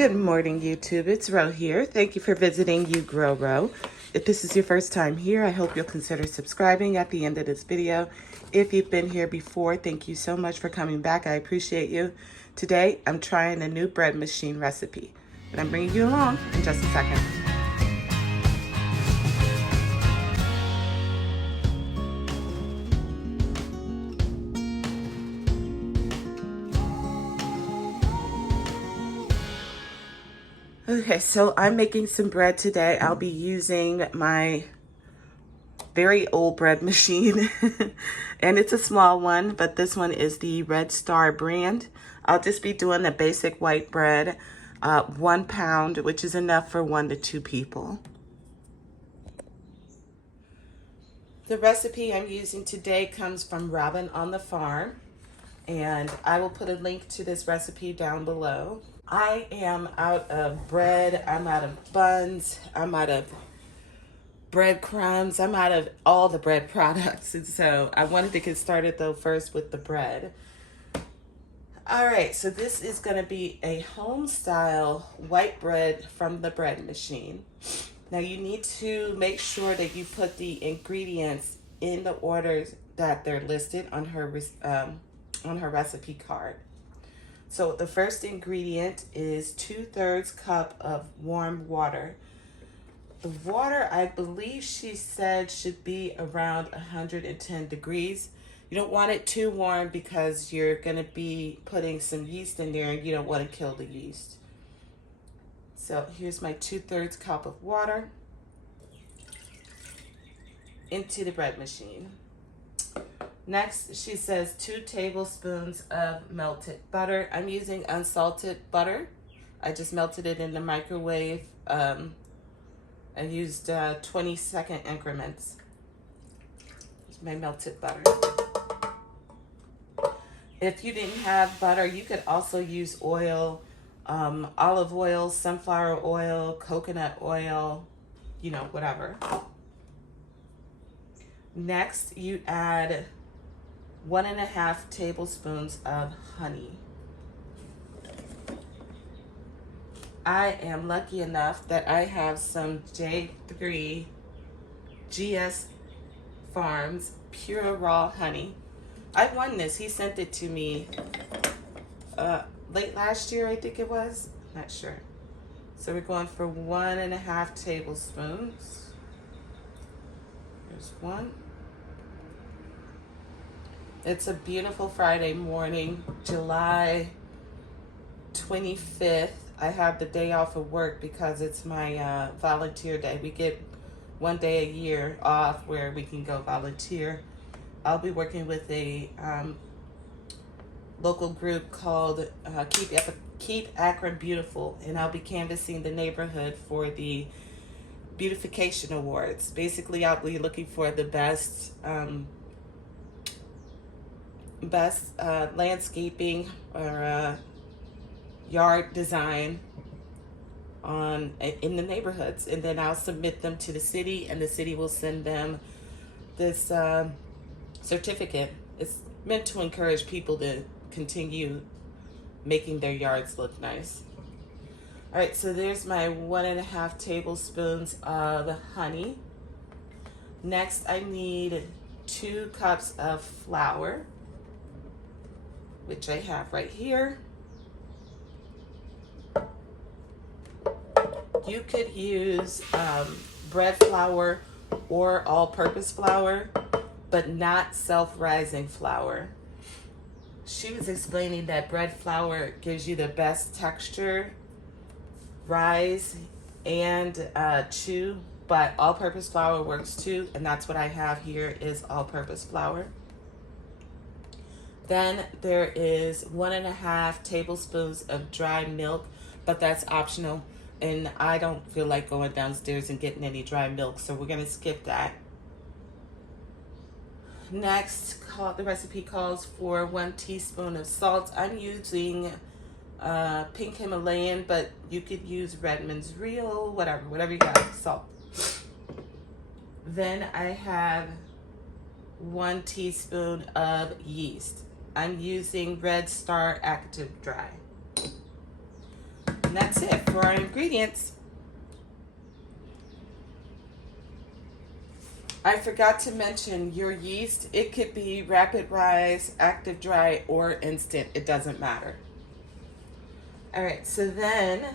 Good morning, YouTube. It's Ro here. Thank you for visiting You Grow Ro. If this is your first time here, I hope you'll consider subscribing at the end of this video. If you've been here before, thank you so much for coming back. I appreciate you. Today, I'm trying a new bread machine recipe, and I'm bringing you along in just a second. Okay, so I'm making some bread today. I'll be using my very old bread machine and it's a small one, but this one is the Red Star brand. I'll just be doing the basic white bread, 1 pound, which is enough for 1 to 2 people. The recipe I'm using today comes from Robin on the Farm, and I will put a link to this recipe down below. I am out of bread, I'm out of buns, I'm out of breadcrumbs, I'm out of all the bread products. And so I wanted to get started though first with the bread. All right, so this is gonna be a home style white bread from the bread machine. Now you need to make sure that you put the ingredients in the orders that they're listed on her recipe card. So the first ingredient is 2/3 cup of warm water. The water, I believe she said, should be around 110 degrees. You don't want it too warm because you're gonna be putting some yeast in there and you don't wanna kill the yeast. So here's my 2/3 cup of water into the bread machine. Next, she says 2 tablespoons of melted butter. I'm using unsalted butter. I just melted it in the microwave. I used 20-second increments. It's my melted butter. If you didn't have butter, you could also use oil, olive oil, sunflower oil, coconut oil, you know, whatever. Next, you add 1.5 tablespoons of honey. I am lucky enough that I have some J3 GS Farms pure raw honey. I won this. He sent it to me late last year, I think it was. Not sure. So we're going for 1.5 tablespoons. There's 1. It's a beautiful Friday morning, July 25th. I have the day off of work because it's my volunteer day. We get 1 day a year off where we can go volunteer. I'll be working with a local group called Keep Akron Beautiful, and I'll be canvassing the neighborhood for the beautification awards. Basically, I'll be looking for the best landscaping or yard design in the neighborhoods, and then I'll submit them to the city, and the city will send them this certificate. It's meant to encourage people to continue making their yards look nice. All right, so there's my 1.5 tablespoons of honey. Next, I need 2 cups of flour, which I have right here. You could use bread flour or all-purpose flour, but not self-rising flour. She was explaining that bread flour gives you the best texture, rise, and chew, but all-purpose flour works too, and that's what I have here is all-purpose flour. Then there is 1.5 tablespoons of dry milk, but that's optional, and I don't feel like going downstairs and getting any dry milk, so we're gonna skip that. Next, the recipe calls for 1 teaspoon of salt. I'm using pink Himalayan, but you could use Redmond's Real, whatever you got, salt. Then I have 1 teaspoon of yeast. I'm using Red Star Active Dry. And that's it for our ingredients. I forgot to mention your yeast. It could be rapid rise, active dry, or instant. It doesn't matter. All right, so then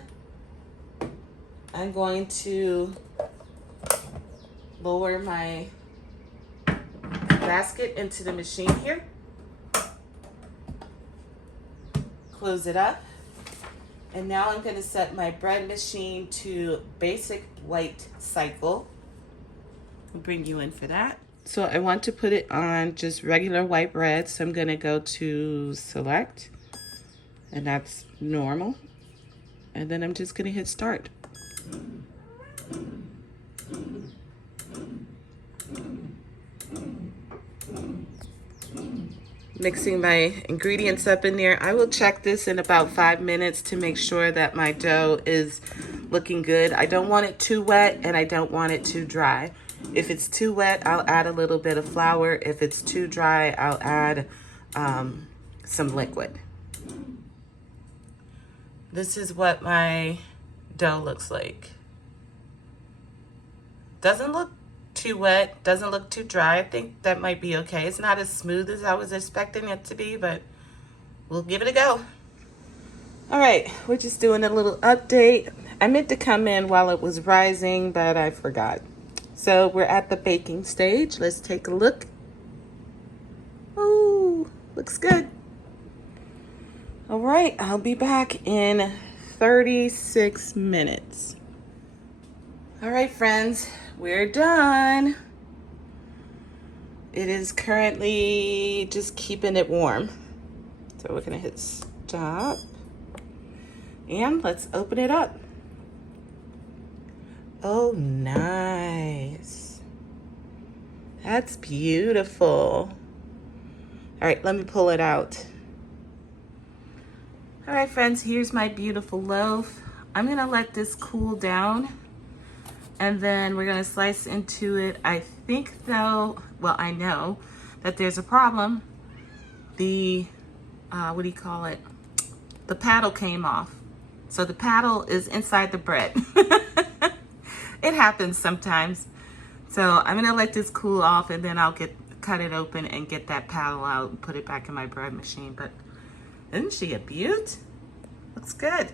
I'm going to lower my basket into the machine here. Close it up. And now I'm going to set my bread machine to basic white cycle. I'll bring you in for that. So I want to put it on just regular white bread. So I'm going to go to select, and that's normal. And then I'm just going to hit start. Mixing my ingredients up in there. I will check this in about 5 minutes to make sure that my dough is looking good. I don't want it too wet and I don't want it too dry. If it's too wet, I'll add a little bit of flour. If it's too dry, I'll add some liquid. This is what my dough looks like. Doesn't look too wet, doesn't look too dry. I think that might be okay. It's not as smooth as I was expecting it to be, but we'll give it a go. All right, we're just doing a little update. I meant to come in while it was rising, but I forgot. So we're at the baking stage. Let's take a look. Oh, looks good. All right, I'll be back in 36 minutes. All right, friends, we're done. It is currently just keeping it warm. So we're gonna hit stop and let's open it up. Oh, nice. That's beautiful. All right, let me pull it out. All right, friends, here's my beautiful loaf. I'm gonna let this cool down and then we're gonna slice into it. I think though, well, I know that there's a problem. The, what do you call it? The paddle came off. So the paddle is inside the bread. It happens sometimes. So I'm gonna let this cool off and then I'll cut it open and get that paddle out and put it back in my bread machine. But isn't she a beaut? Looks good.